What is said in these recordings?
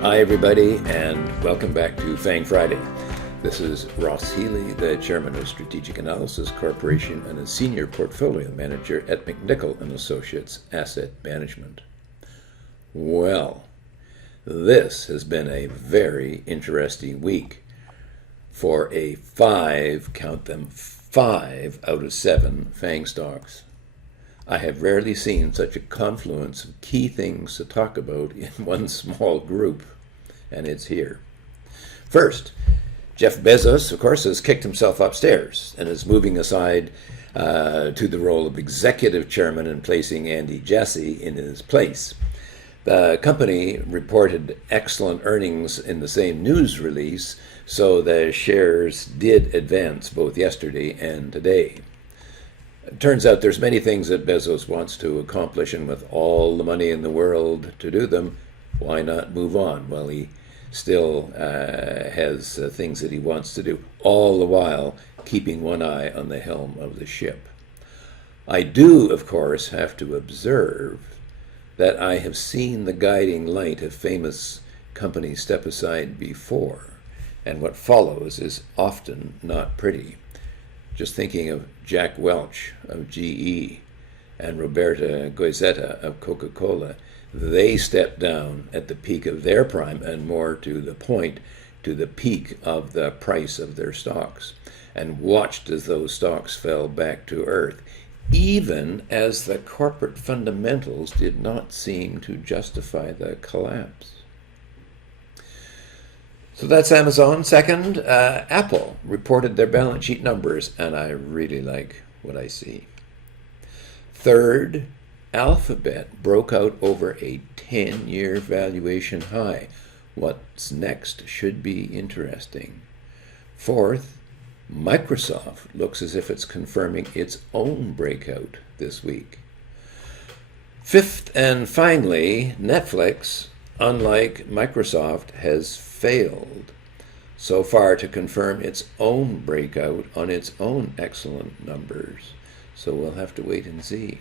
Hi everybody, and welcome back to FANG Friday. This is Ross Healy, the Chairman of Strategic Analysis Corporation and a Senior Portfolio Manager at McNichol & Associates Asset Management. Well, this has been a very interesting week for a count them, 5 out of 7 FANG stocks. I have rarely seen such a confluence of key things to talk about in one small group, and it's here. First, Jeff Bezos, of course, has kicked himself upstairs and is moving aside to the role of executive chairman and placing Andy Jassy in his place. The company reported excellent earnings in the same news release, so the shares did advance both yesterday and today. It turns out there's many things that Bezos wants to accomplish, and with all the money in the world to do them, why not move on? Well, he still has things that he wants to do, all the while keeping one eye on the helm of the ship. I do, of course, have to observe that I have seen the guiding light of famous companies step aside before, and what follows is often not pretty. Just thinking of Jack Welch of GE and Roberta Goizzetta of Coca-Cola, they stepped down at the peak of their prime, and more to the point, to the peak of the price of their stocks, and watched as those stocks fell back to earth, even as the corporate fundamentals did not seem to justify the collapse. So that's Amazon. Second, Apple reported their balance sheet numbers, and I really like what I see. Third, Alphabet broke out over a 10-year valuation high. What's next should be interesting. Fourth, Microsoft looks as if it's confirming its own breakout this week. Fifth and finally, Netflix, unlike Microsoft, has failed so far to confirm its own breakout on its own excellent numbers. So we'll have to wait and see.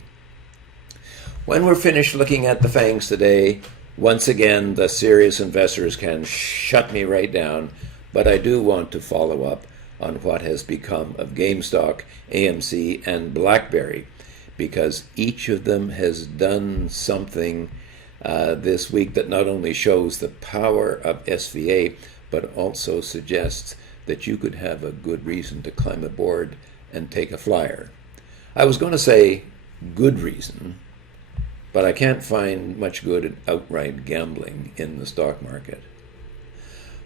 When we're finished looking at the FANGs today, once again, the serious investors can shut me right down, but I do want to follow up on what has become of Gamestop, AMC, and BlackBerry, because each of them has done something this week that not only shows the power of SVA, but also suggests that you could have a good reason to climb aboard and take a flyer. I was going to say good reason, but I can't find much good in outright gambling in the stock market.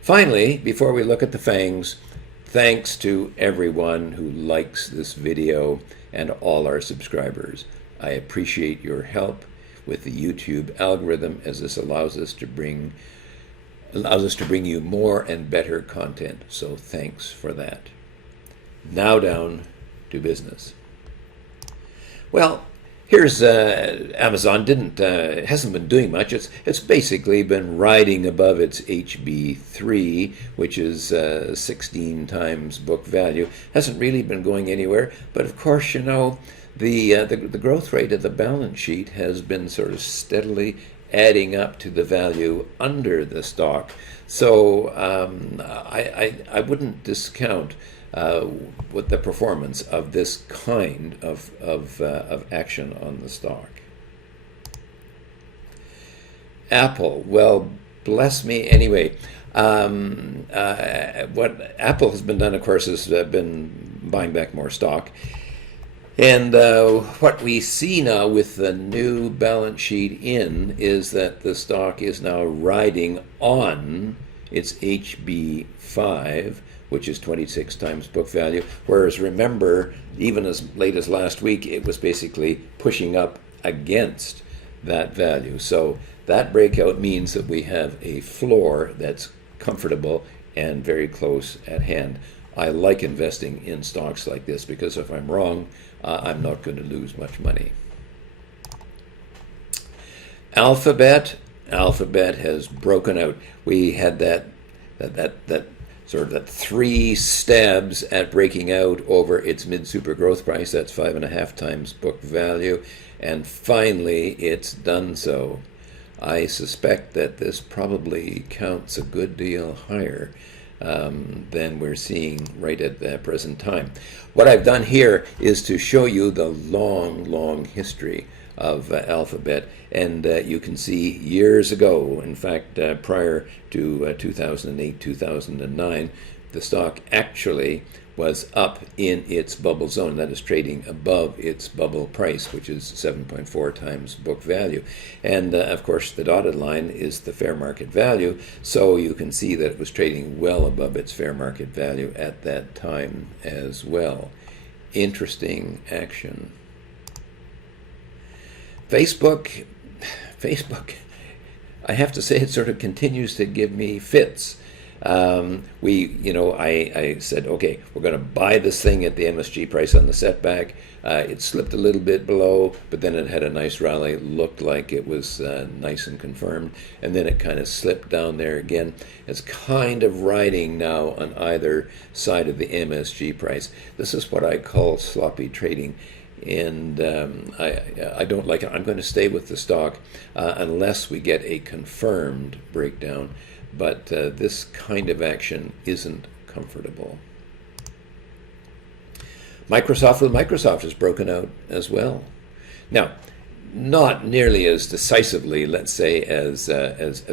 Finally, before we look at the FANGs, thanks to everyone who likes this video and all our subscribers. I appreciate your help with the YouTube algorithm, as this allows us to bring you more and better content. So thanks for that. Now down to business. Well, here's Amazon. Hasn't been doing much. It's basically been riding above its HB3, which is 16 times book value. Hasn't really been going anywhere. But of course, you know, the growth rate of the balance sheet has been sort of steadily adding up to the value under the stock. So I wouldn't discount with the performance of this kind of action on the stock. Apple, well, bless me anyway. What Apple has been done, of course, is been buying back more stock. And what we see now with the new balance sheet in is that the stock is now riding on its HB5, which is 26 times book value. Whereas remember, even as late as last week, it was basically pushing up against that value. So that breakout means that we have a floor that's comfortable and very close at hand. I like investing in stocks like this because if I'm wrong, I'm not going to lose much money. Alphabet has broken out. We had that sort of that 3 stabs at breaking out over its mid-super growth price. That's 5.5 times book value, and finally it's done so. I suspect that this probably counts a good deal higher than we're seeing right at the present time. What I've done here is to show you the long history of Alphabet, and you can see years ago, in fact prior to 2008, 2009, the stock actually was up in its bubble zone. That is trading above its bubble price, which is 7.4 times book value. And of course, the dotted line is the fair market value, so you can see that it was trading well above its fair market value at that time as well. Interesting action. Facebook, I have to say, it sort of continues to give me fits. I said, okay, we're going to buy this thing at the MSG price on the setback. It slipped a little bit below, but then it had a nice rally. Looked like it was nice and confirmed, and then it kind of slipped down there again. It's kind of riding now on either side of the MSG price. This is what I call sloppy trading. And I don't like it. I'm going to stay with the stock unless we get a confirmed breakdown. But this kind of action isn't comfortable. Microsoft has broken out as well. Now, not nearly as decisively, let's say, as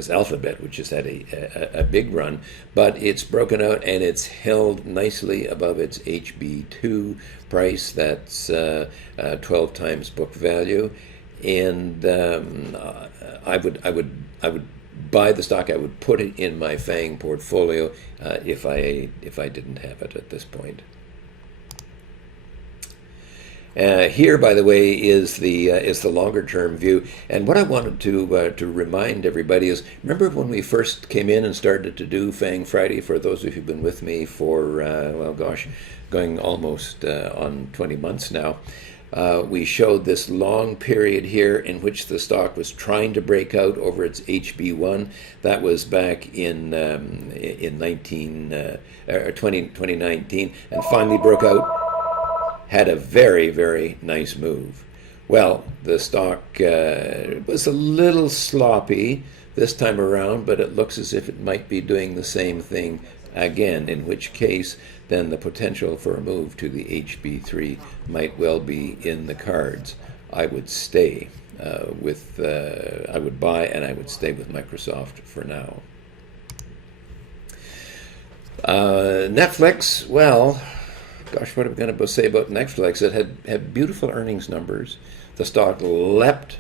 Alphabet, which has had a big run, but it's broken out and it's held nicely above its HB2 price. That's 12 times book value, and I would buy the stock. I would put it in my FANG portfolio if I didn't have it at this point. Here, by the way, is the longer-term view. And what I wanted to remind everybody is, remember when we first came in and started to do FANG Friday? For those of you who've been with me for, well, gosh, going almost on 20 months now, we showed this long period here in which the stock was trying to break out over its HB1. That was back in 2019, and finally broke out. Had a very nice move. Well, the stock was a little sloppy this time around, but it looks as if it might be doing the same thing again, in which case then the potential for a move to the HB3 might well be in the cards. I would stay I would buy and I would stay with Microsoft for now. Netflix, well, gosh, what am I going to say about Netflix? It had beautiful earnings numbers. The stock leapt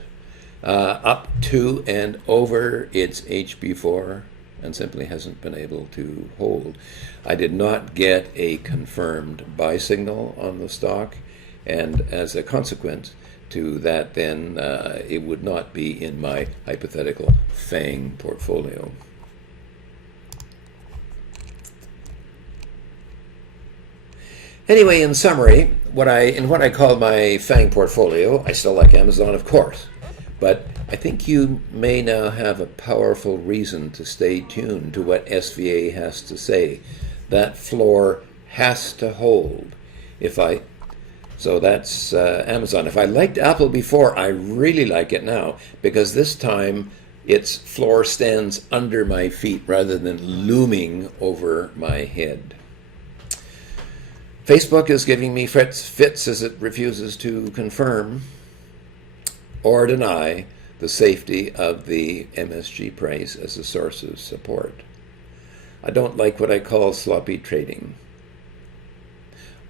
up to and over its HB4 and simply hasn't been able to hold. I did not get a confirmed buy signal on the stock, and as a consequence to that, then it would not be in my hypothetical FANG portfolio. Anyway, in summary, what I call my FANG portfolio, I still like Amazon, of course, but I think you may now have a powerful reason to stay tuned to what SVA has to say. That floor has to hold. So that's Amazon. If I liked Apple before, I really like it now, because this time its floor stands under my feet rather than looming over my head. Facebook is giving me fits as it refuses to confirm or deny the safety of the MSG price as a source of support. I don't like what I call sloppy trading.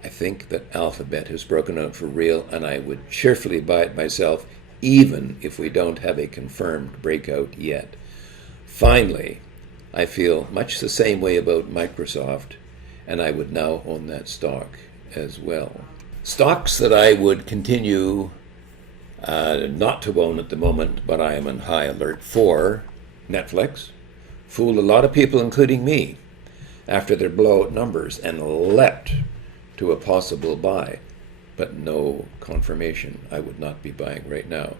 I think that Alphabet has broken out for real, and I would cheerfully buy it myself, even if we don't have a confirmed breakout yet. Finally, I feel much the same way about Microsoft, and I would now own that stock as well. Stocks that I would continue not to own at the moment, but I am on high alert for: Netflix. Fooled a lot of people, including me, after their blowout numbers, and leapt to a possible buy, but no confirmation. I would not be buying right now.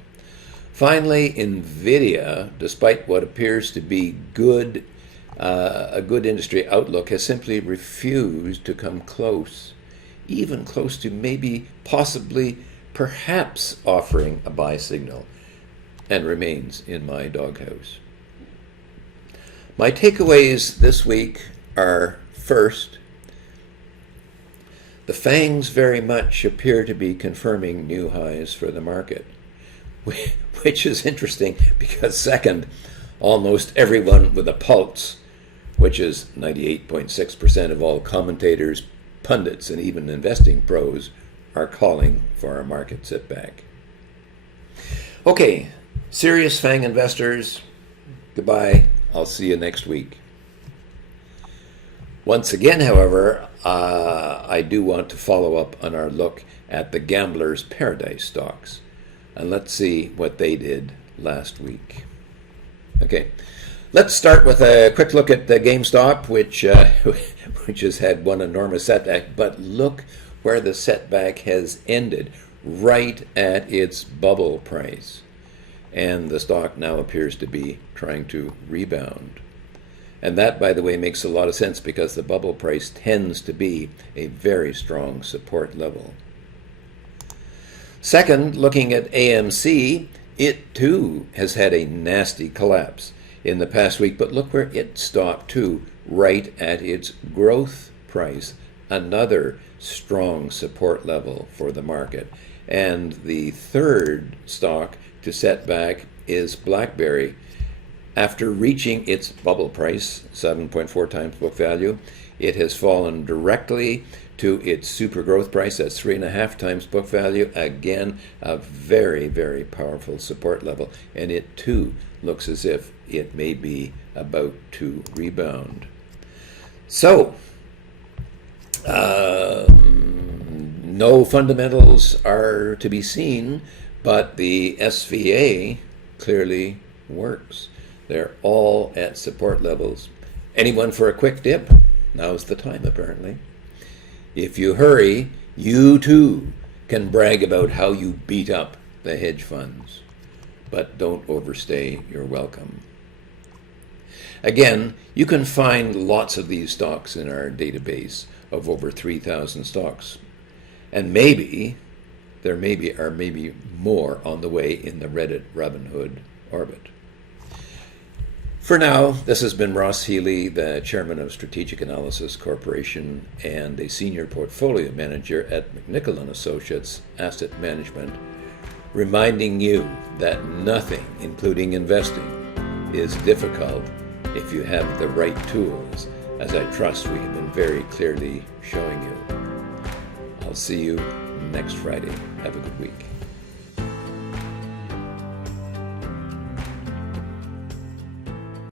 Finally, Nvidia, despite what appears to be a good industry outlook, has simply refused to come close, even close to maybe, possibly, perhaps offering a buy signal. and remains in my doghouse. My takeaways this week are, first, the FANGs very much appear to be confirming new highs for the market, which is interesting because, second, almost everyone with a pulse, which is 98.6% of all commentators, pundits, and even investing pros, are calling for a market setback. Okay, serious FANG investors, goodbye. I'll see you next week. Once again, however, I do want to follow up on our look at the gambler's paradise stocks. And let's see what they did last week. Okay, let's start with a quick look at the Gamestop, which has had one enormous setback. But look where the setback has ended, right at its bubble price. And the stock now appears to be trying to rebound. And that, by the way, makes a lot of sense because the bubble price tends to be a very strong support level. Second, looking at AMC, it too has had a nasty collapse in the past week, but look where it stopped too, right at its growth price, another strong support level for the market. And the third stock to set back is BlackBerry. After reaching its bubble price, 7.4 times book value, it has fallen directly to its super growth price at 3.5 times book value. Again, a very, very powerful support level. And it too looks as if it may be about to rebound. So, no fundamentals are to be seen, but the SVA clearly works. They're all at support levels. Anyone for a quick dip? Now's the time, apparently. If you hurry, you too can brag about how you beat up the hedge funds. But don't overstay your welcome. Again, you can find lots of these stocks in our database of over 3,000 stocks. And maybe there are more on the way in the Reddit Robinhood orbit. For now, this has been Ross Healy, the chairman of Strategic Analysis Corporation and a senior portfolio manager at McNichol & Associates Asset Management, reminding you that nothing, including investing, is difficult if you have the right tools, as I trust we have been very clearly showing you. I'll see you next Friday. Have a good week.